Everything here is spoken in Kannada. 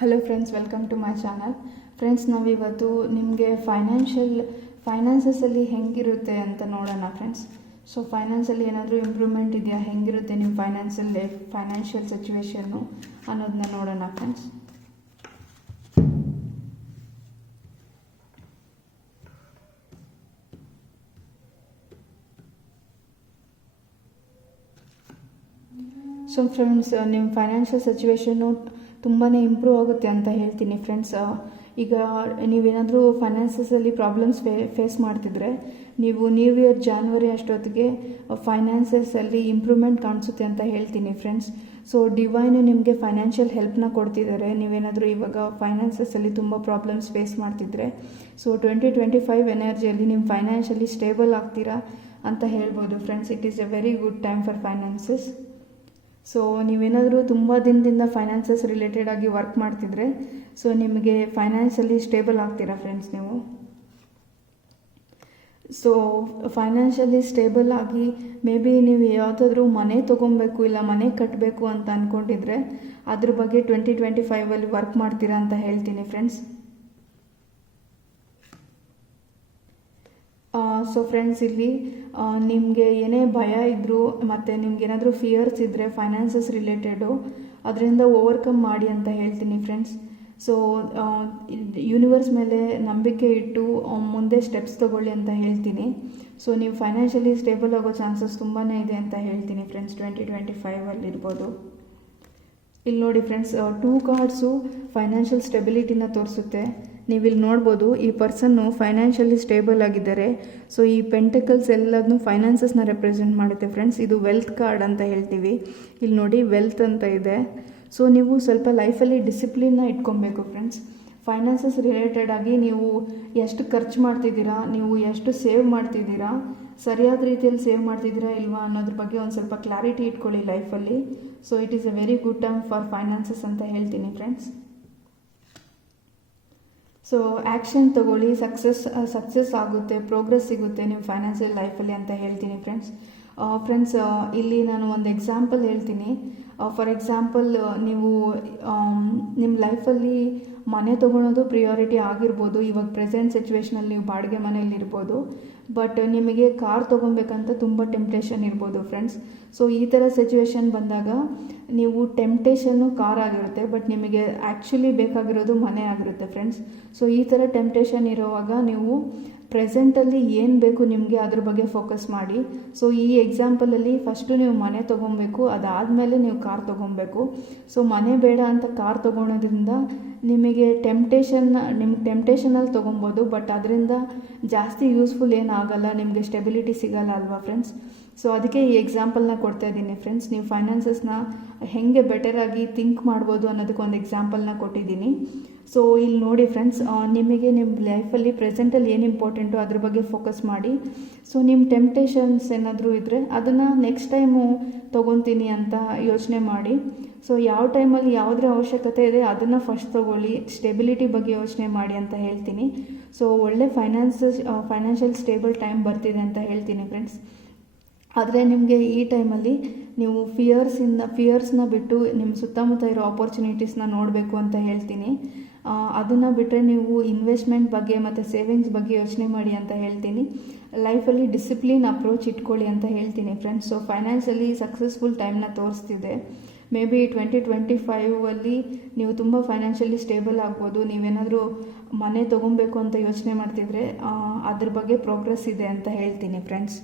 Hello friends, welcome to my channel. Friends, ನಾವಿವತ್ತು ನಿಮಗೆ ಫೈನಾನ್ಸಸ್ಸಲ್ಲಿ ಹೆಂಗಿರುತ್ತೆ ಅಂತ ನೋಡೋಣ ಫ್ರೆಂಡ್ಸ್. ಸೊ ಫೈನಾನ್ಸಲ್ಲಿ ಏನಾದರೂ ಇಂಪ್ರೂವ್ಮೆಂಟ್ ಇದೆಯಾ, ಹೆಂಗಿರುತ್ತೆ ನಿಮ್ಮ ಫೈನಾನ್ಷಿಯಲ್ ಸಿಚುವೇಶನ್ನು ಅನ್ನೋದನ್ನ ನೋಡೋಣ ಫ್ರೆಂಡ್ಸ್. ಸೊ ಫ್ರೆಂಡ್ಸ್, ನಿಮ್ಮ ಫೈನಾನ್ಷಿಯಲ್ ಸಿಚುವೇಶನ್ನು ತುಂಬಾ ಇಂಪ್ರೂವ್ ಆಗುತ್ತೆ ಅಂತ ಹೇಳ್ತೀನಿ ಫ್ರೆಂಡ್ಸ್. ಈಗ ನೀವೇನಾದರೂ ಫೈನಾನ್ಸಸಲ್ಲಿ ಪ್ರಾಬ್ಲಮ್ಸ್ ಫೇಸ್ ಮಾಡ್ತಿದ್ರೆ ನೀವು ನ್ಯೂ ಇಯರ್ ಜಾನ್ವರಿ ಅಷ್ಟೊತ್ತಿಗೆ ಫೈನಾನ್ಸಸಲ್ಲಿ ಇಂಪ್ರೂವ್ಮೆಂಟ್ ಕಾಣಿಸುತ್ತೆ ಅಂತ ಹೇಳ್ತೀನಿ ಫ್ರೆಂಡ್ಸ್. ಸೊ ಡಿವೈನು ನಿಮಗೆ ಫೈನಾನ್ಷಿಯಲ್ ಹೆಲ್ಪ್ನ ಕೊಡ್ತಿದ್ದಾರೆ. ನೀವೇನಾದರೂ ಇವಾಗ ಫೈನಾನ್ಸಸಲ್ಲಿ ತುಂಬ ಪ್ರಾಬ್ಲಮ್ಸ್ ಫೇಸ್ ಮಾಡ್ತಿದ್ರೆ ಸೊ 2025 ಎನರ್ಜಿಯಲ್ಲಿ ನಿಮ್ಮ ಫೈನಾನ್ಷಿಯಲಿ ಸ್ಟೇಬಲ್ ಆಗ್ತೀರಾ ಅಂತ ಹೇಳ್ಬೋದು friends. It is A very good time for finances. So ನೀವೇನಾದರೂ ತುಂಬ ದಿನದಿಂದ ಫೈನಾನ್ಸಸ್ ರಿಲೇಟೆಡ್ ಆಗಿ ವರ್ಕ್ ಮಾಡ್ತಿದ್ರೆ ಸೊ ನಿಮಗೆ ಫೈನಾನ್ಷಿಯಲಿ ಸ್ಟೇಬಲ್ ಆಗ್ತೀರಾ ಫ್ರೆಂಡ್ಸ್ ನೀವು. ಸೊ ಫೈನಾನ್ಷಿಯಲಿ ಸ್ಟೇಬಲ್ ಆಗಿ ಮೇ ಬಿ ನೀವು ಯಾವುದಾದ್ರೂ ಮನೆ ತೊಗೊಬೇಕು ಇಲ್ಲ ಮನೆ ಕಟ್ಟಬೇಕು ಅಂತ ಅಂದ್ಕೊಂಡಿದ್ರೆ ಅದ್ರ ಬಗ್ಗೆ 2025 ವರ್ಕ್ ಮಾಡ್ತೀರಾ ಅಂತ ಹೇಳ್ತೀನಿ ಫ್ರೆಂಡ್ಸ್. ಸೊ ಫ್ರೆಂಡ್ಸ್, ಇಲ್ಲಿ ನಿಮಗೆ ಏನೇ ಭಯ ಇದ್ದರೂ ಮತ್ತು ನಿಮ್ಗೇನಾದರೂ ಫಿಯರ್ಸ್ ಇದ್ದರೆ ಫೈನಾನ್ಸಸ್ ರಿಲೇಟೆಡು ಅದರಿಂದ ಓವರ್ಕಮ್ ಮಾಡಿ ಅಂತ ಹೇಳ್ತೀನಿ ಫ್ರೆಂಡ್ಸ್. ಸೊ ಯೂನಿವರ್ಸ್ ಮೇಲೆ ನಂಬಿಕೆ ಇಟ್ಟು ಮುಂದೆ ಸ್ಟೆಪ್ಸ್ ತೊಗೊಳ್ಳಿ ಅಂತ ಹೇಳ್ತೀನಿ. ಸೊ ನೀವು ಫೈನಾನ್ಷಿಯಲಿ ಸ್ಟೇಬಲ್ ಆಗೋ ಚಾನ್ಸಸ್ ತುಂಬಾ ಇದೆ ಅಂತ ಹೇಳ್ತೀನಿ ಫ್ರೆಂಡ್ಸ್. 2025 ಇರ್ಬೋದು. ಇಲ್ಲಿ ನೋಡಿ ಫ್ರೆಂಡ್ಸ್, 2 ಕಾರ್ಡ್ಸು ಫೈನಾನ್ಷಿಯಲ್ ಸ್ಟೆಬಿಲಿಟಿನ ತೋರಿಸುತ್ತೆ. ನೀವು ಇಲ್ಲಿ ನೋಡ್ಬೋದು, ಈ ಪರ್ಸನ್ನು ಫೈನಾನ್ಷಿಯಲಿ ಸ್ಟೇಬಲ್ ಆಗಿದ್ದಾರೆ. ಸೊ ಈ ಪೆಂಟಕಲ್ಸ್ ಎಲ್ಲದನ್ನೂ ಫೈನಾನ್ಸಸ್ನ ರೆಪ್ರೆಸೆಂಟ್ ಮಾಡುತ್ತೆ ಫ್ರೆಂಡ್ಸ್. ಇದು ವೆಲ್ತ್ ಕಾರ್ಡ್ ಅಂತ ಹೇಳ್ತೀವಿ. ಇಲ್ಲಿ ನೋಡಿ ವೆಲ್ತ್ ಅಂತ ಇದೆ. ಸೊ ನೀವು ಸ್ವಲ್ಪ ಲೈಫಲ್ಲಿ ಡಿಸಿಪ್ಲಿನ್ನ ಇಟ್ಕೊಬೇಕು ಫ್ರೆಂಡ್ಸ್. ಫೈನಾನ್ಸಸ್ ರಿಲೇಟೆಡ್ ಆಗಿ ನೀವು ಎಷ್ಟು ಖರ್ಚು ಮಾಡ್ತಿದ್ದೀರಾ, ನೀವು ಎಷ್ಟು ಸೇವ್ ಮಾಡ್ತಿದ್ದೀರಾ, ಸರಿಯಾದ ರೀತಿಯಲ್ಲಿ ಸೇವ್ ಮಾಡ್ತಿದ್ದೀರಾ ಇಲ್ವಾ ಅನ್ನೋದ್ರ ಬಗ್ಗೆ ಒಂದು ಸ್ವಲ್ಪ ಕ್ಲಾರಿಟಿ ಇಟ್ಕೊಳ್ಳಿ ಲೈಫಲ್ಲಿ. So it is A very good time for finances ಅಂತ ಹೇಳ್ತೀನಿ ಫ್ರೆಂಡ್ಸ್. ಸೊ ಆ್ಯಕ್ಷನ್ ತೊಗೊಳ್ಳಿ, ಸಕ್ಸಸ್ ಆಗುತ್ತೆ, ಪ್ರೋಗ್ರೆಸ್ ಸಿಗುತ್ತೆ ನಿಮ್ಮ ಫೈನಾನ್ಷಿಯಲ್ ಲೈಫಲ್ಲಿ ಅಂತ ಹೇಳ್ತೀನಿ ಫ್ರೆಂಡ್ಸ್. ಇಲ್ಲಿ ನಾನು ಒಂದು ಎಕ್ಸಾಂಪಲ್ ಹೇಳ್ತೀನಿ. ಫಾರ್ ಎಕ್ಸಾಂಪಲ್, ನೀವು ನಿಮ್ಮ ಲೈಫಲ್ಲಿ ಮನೆ ತೊಗೊಳೋದು ಪ್ರಿಯಾರಿಟಿ ಆಗಿರ್ಬೋದು. ಇವಾಗ ಪ್ರೆಸೆಂಟ್ ಸಿಚುವೇಷನಲ್ಲಿ ನೀವು ಬಾಡಿಗೆ ಮನೆಯಲ್ಲಿ ಇರ್ಬೋದು. ಬಟ್ ನಿಮಗೆ ಕಾರ್ ತೊಗೊಬೇಕಂತ ತುಂಬ ಟೆಂಪ್ಟೇಷನ್ ಇರ್ಬೋದು ಫ್ರೆಂಡ್ಸ್. ಸೊ ಈ ಥರ ಸಿಚುವೇಶನ್ ಬಂದಾಗ ನೀವು ಟೆಂಪ್ಟೇಷನ್ನು ಕಾರ್ ಆಗಿರುತ್ತೆ, ಬಟ್ ನಿಮಗೆ ಆ್ಯಕ್ಚುಲಿ ಬೇಕಾಗಿರೋದು ಮನೆ ಆಗಿರುತ್ತೆ ಫ್ರೆಂಡ್ಸ್. ಸೊ ಈ ಥರ ಟೆಂಪ್ಟೇಷನ್ ಇರೋವಾಗ ನೀವು ಪ್ರೆಸೆಂಟಲ್ಲಿ ಏನು ಬೇಕು ನಿಮಗೆ ಅದ್ರ ಬಗ್ಗೆ ಫೋಕಸ್ ಮಾಡಿ. ಸೊ ಈ ಎಕ್ಸಾಂಪಲಲ್ಲಿ ಫಸ್ಟು ನೀವು ಮನೆ ತೊಗೊಬೇಕು, ಅದಾದಮೇಲೆ ನೀವು ಕಾರ್ ತೊಗೊಬೇಕು. ಸೊ ಮನೆ ಬೇಡ ಅಂತ ಕಾರ್ ತೊಗೊಳೋದ್ರಿಂದ ನಿಮಗೆ ಟೆಂಪ್ಟೇಷನಲ್ಲಿ ತೊಗೊಬೋದು, ಬಟ್ ಅದರಿಂದ ಜಾಸ್ತಿ ಯೂಸ್ಫುಲ್ ಏನಾಗಲ್ಲ, ನಿಮಗೆ ಸ್ಟೆಬಿಲಿಟಿ ಸಿಗಲ್ಲ ಅಲ್ವಾ ಫ್ರೆಂಡ್ಸ್. ಸೊ ಅದಕ್ಕೆ ಈ ಎಕ್ಸಾಂಪಲ್ನ ಕೊಡ್ತಾ ಇದ್ದೀನಿ ಫ್ರೆಂಡ್ಸ್. ನೀವು ಫೈನಾನ್ಸಸ್ನ ಹೇಗೆ ಬೆಟರಾಗಿ ಥಿಂಕ್ ಮಾಡ್ಬೋದು ಅನ್ನೋದಕ್ಕೆ ಒಂದು ಎಕ್ಸಾಂಪಲ್ನ ಕೊಟ್ಟಿದ್ದೀನಿ. ಸೊ ಇಲ್ಲಿ ನೋಡಿ ಫ್ರೆಂಡ್ಸ್, ನಿಮಗೆ ನಿಮ್ಮ ಲೈಫಲ್ಲಿ ಪ್ರೆಸೆಂಟಲ್ಲಿ ಏನು ಇಂಪಾರ್ಟೆಂಟು ಅದ್ರ ಬಗ್ಗೆ ಫೋಕಸ್ ಮಾಡಿ. ಸೊ ನಿಮ್ಮ ಟೆಂಪ್ಟೇಷನ್ಸ್ ಏನಾದರೂ ಇದ್ದರೆ ಅದನ್ನು ನೆಕ್ಸ್ಟ್ ಟೈಮು ತೊಗೊತೀನಿ ಅಂತ ಯೋಚನೆ ಮಾಡಿ. ಸೊ ಯಾವ ಟೈಮಲ್ಲಿ ಯಾವುದ್ರ ಅವಶ್ಯಕತೆ ಇದೆ ಅದನ್ನು ಫಸ್ಟ್ ತೊಗೊಳ್ಳಿ, ಸ್ಟೆಬಿಲಿಟಿ ಬಗ್ಗೆ ಯೋಚನೆ ಮಾಡಿ ಅಂತ ಹೇಳ್ತೀನಿ. ಸೊ ಒಳ್ಳೆ ಫೈನಾನ್ಷಿಯಲ್ ಸ್ಟೇಬಲ್ ಟೈಮ್ ಬರ್ತಿದೆ ಅಂತ ಹೇಳ್ತೀನಿ ಫ್ರೆಂಡ್ಸ್. ಆದರೆ ನಿಮಗೆ ಈ ಟೈಮಲ್ಲಿ ನೀವು ಫಿಯರ್ಸ್ನ ಬಿಟ್ಟು ನಿಮ್ಮ ಸುತ್ತಮುತ್ತ ಇರೋ ಆಪರ್ಚುನಿಟೀಸ್ನ ನೋಡಬೇಕು ಅಂತ ಹೇಳ್ತೀನಿ. ಅದನ್ನು ಬಿಟ್ಟರೆ ನೀವು ಇನ್ವೆಸ್ಟ್ಮೆಂಟ್ ಬಗ್ಗೆ ಮತ್ತು ಸೇವಿಂಗ್ಸ್ ಬಗ್ಗೆ ಯೋಚನೆ ಮಾಡಿ ಅಂತ ಹೇಳ್ತೀನಿ. ಲೈಫಲ್ಲಿ ಡಿಸಿಪ್ಲಿನ್ ಅಪ್ರೋಚ್ ಇಟ್ಕೊಳ್ಳಿ ಅಂತ ಹೇಳ್ತೀನಿ ಫ್ರೆಂಡ್ಸ್. ಸೊ ಫೈನಾನ್ಷಿಯಲಿ ಸಕ್ಸಸ್ಫುಲ್ ಟೈಮ್ನ ತೋರಿಸ್ತಿದೆ. ಮೇ ಬಿ 2025 ನೀವು ತುಂಬ ಫೈನಾನ್ಷಿಯಲಿ ಸ್ಟೇಬಲ್ ಆಗ್ಬೋದು. ನೀವೇನಾದರೂ ಮನೆ ತೊಗೊಬೇಕು ಅಂತ ಯೋಚನೆ ಮಾಡ್ತಿದ್ರೆ ಅದ್ರ ಬಗ್ಗೆ ಪ್ರೋಗ್ರೆಸ್ ಇದೆ ಅಂತ ಹೇಳ್ತೀನಿ ಫ್ರೆಂಡ್ಸ್.